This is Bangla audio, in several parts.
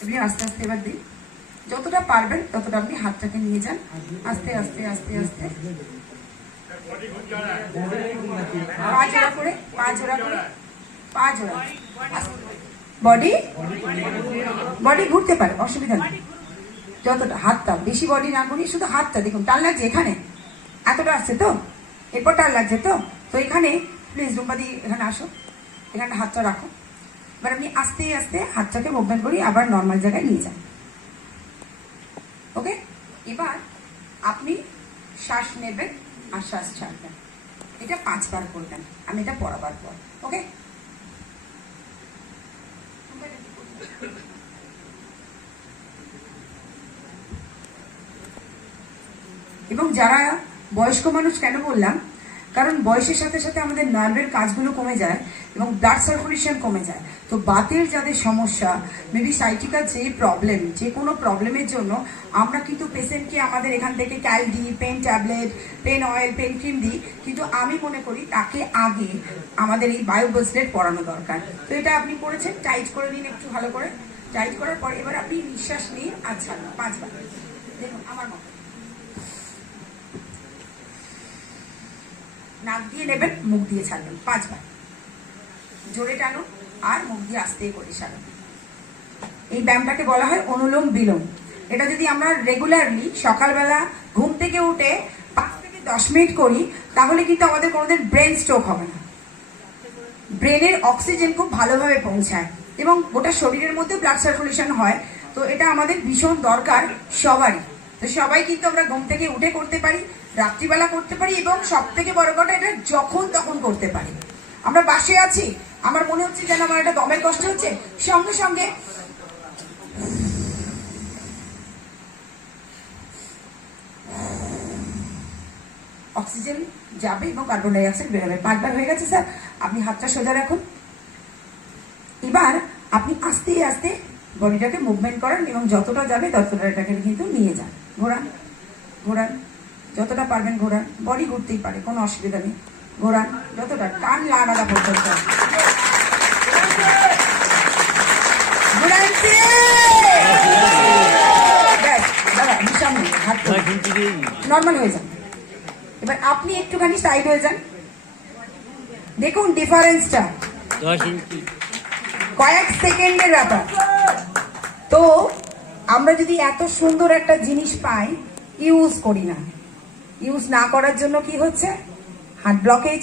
এমনি আস্তে আস্তে এবার দিন যতটা পারবেন ততটা আপনি হাতটাকে নিয়ে যান। আস্তে আস্তে আস্তে আস্তে। পা জোড়া করে পা জোড়া করে পা জোড়া বডি? বডি ঘুরতে পারে, অসুবিধা নেই। যতটা, হাতটা, বেশি বডি না করি শুধু হাতটা, দেখুন, টান লাগছে এখানে। এতটা আসছে তো? এরপর টান লাগছে তো? তো এখানে প্লিজ রুম্পাদি, এখানে আসো। এখানে হাতটা রাখো। এবার আপনি আস্তে আস্তে হাতটাকে মুভমেন্ট করি, আবার নর্মাল জায়গায় নিয়ে যান ওকে এবার আপনি শ্বাস নেবেন আর শ্বাস ছাড়বেন। এটা পাঁচবার করবেন, আমি এটা পড়াবার পর। ওকে এবং যারা বয়স্ক মানুষ, কেন বললাম? কারণ বয়সের সাথে সাথে আমাদের নার্ভের কাজগুলো কমে যায় এবং ব্লাড সার্কুলেশন কমে যায়। তো বাতের যাদের সমস্যা মেবি সাইটিকাল যে প্রবলেম যে কোনো প্রবলেমের জন্য আমরা কিন্তু পেশেন্টকে আমাদের এখান থেকে ক্যাল দিই pain tablet pain oil pain cream দিই। কিন্তু আমি মনে করি তাকে আগে আমাদের এই বায়ো ব্রেসলেট পরানো দরকার। তো এটা আপনি করেছেন টাইট করে নিন একটু ভালো করে। টাইট করার পর এবার আপনি নিঃশ্বাস নিন। ছাড়ুন পাঁচবার। দেখুন, আমার মতো। নাক দিয়ে নেবেন, মুখ দিয়ে ছাড়বেন। পাঁচবার। জোরে টানুন আর মুখ দিয়ে আস্তে করে ছাড়ুন এই ব্যায়ামটাকে বলা হয় অনুলোম বিলোম। এটা যদি আমরা রেগুলারলি সকালবেলা ঘুম থেকে উঠে পাঁচ থেকে দশ মিনিট করি, তাহলে কিন্তু আমাদের কোনোদিন ব্রেন স্ট্রোক হবে না। ব্রেনের অক্সিজেন খুব ভালোভাবে পৌঁছায় এবং গোটা শরীরের মধ্যে ব্লাড সার্কুলেশন হয়। তো এটা আমাদের ভীষণ দরকার সবারই। তো সবাই কিন্তু আমরা ঘুম থেকে উঠে করতে পারি, রাত্রিবেলা করতে পারি এবং সব থেকে বড় কথা এটা যখন তখন করতে পারি। আমরা বাসে আছি, আমার মনে হচ্ছে যেন আমার একটা দমের কষ্ট হচ্ছে। সঙ্গে সঙ্গে অক্সিজেন যাবে এবং কার্বন ডাই অক্সাইড বেরোবে। পাঁচবার হয়ে গেছে, স্যার। আপনি হাতটা সোজা রাখুন। এবার আপনি আস্তে আস্তে বডিটাকে মুভমেন্ট করান এবং যতটা যাবে ততটা এটাকে কিন্তু নিয়ে যান। ঘোরান ঘোরান। যতটা পারবেন ঘোরান। বডি ঘুরতেই পারে কোনো অসুবিধা নেই। ঘোরান যতটা টান লাগাটা পর্যন্ত। নর্মাল হয়ে যান। এবার আপনি একটুখানি সাইড হয়ে যান। দেখুন ডিফারেন্সটা কয়েক সেকেন্ডের ব্যাপার। তো আমরা যদি এত সুন্দর একটা জিনিস পাই ইউজ করি না। ইউজ না করার জন্য কি হচ্ছে? Heart blockage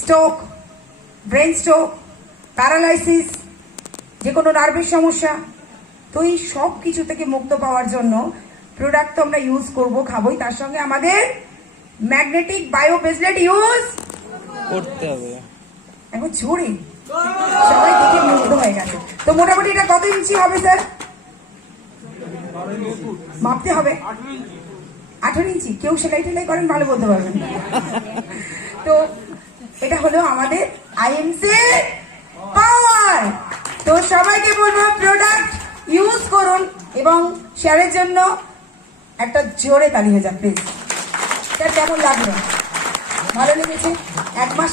stroke brain stroke paralysis যে কোনো নার্ভের সমস্যা। তো এই সব কিছু থেকে মুক্ত পাওয়ার জন্য প্রোডাক্ট তো আমরা ইউজ করব খাবোই। তার সঙ্গে আমাদের ম্যাগনেটিক বায়ো ব্রেসলেট ইউজ করতে হবে। এখন জোরে সবাই দেখে মুগ্ধ হয়ে গেছে। তো মোটামুটি এটা কত ইঞ্চি হবে স্যার মাপতে হবে? আঠারো ইঞ্চি। কেউ সেলাই টেলাই করেন ভালো বলতে পারবেন। তো এটা হলো আমাদের আইএমসি পাওয়ার তো সবাইকে বলব প্রোডাক্ট ইউজ করুন এবং শেয়ারের জন্য একটা জোরে তালি হয়ে যাক প্লিজ কেমন লাগল? ভালো লেগেছে? এক মাস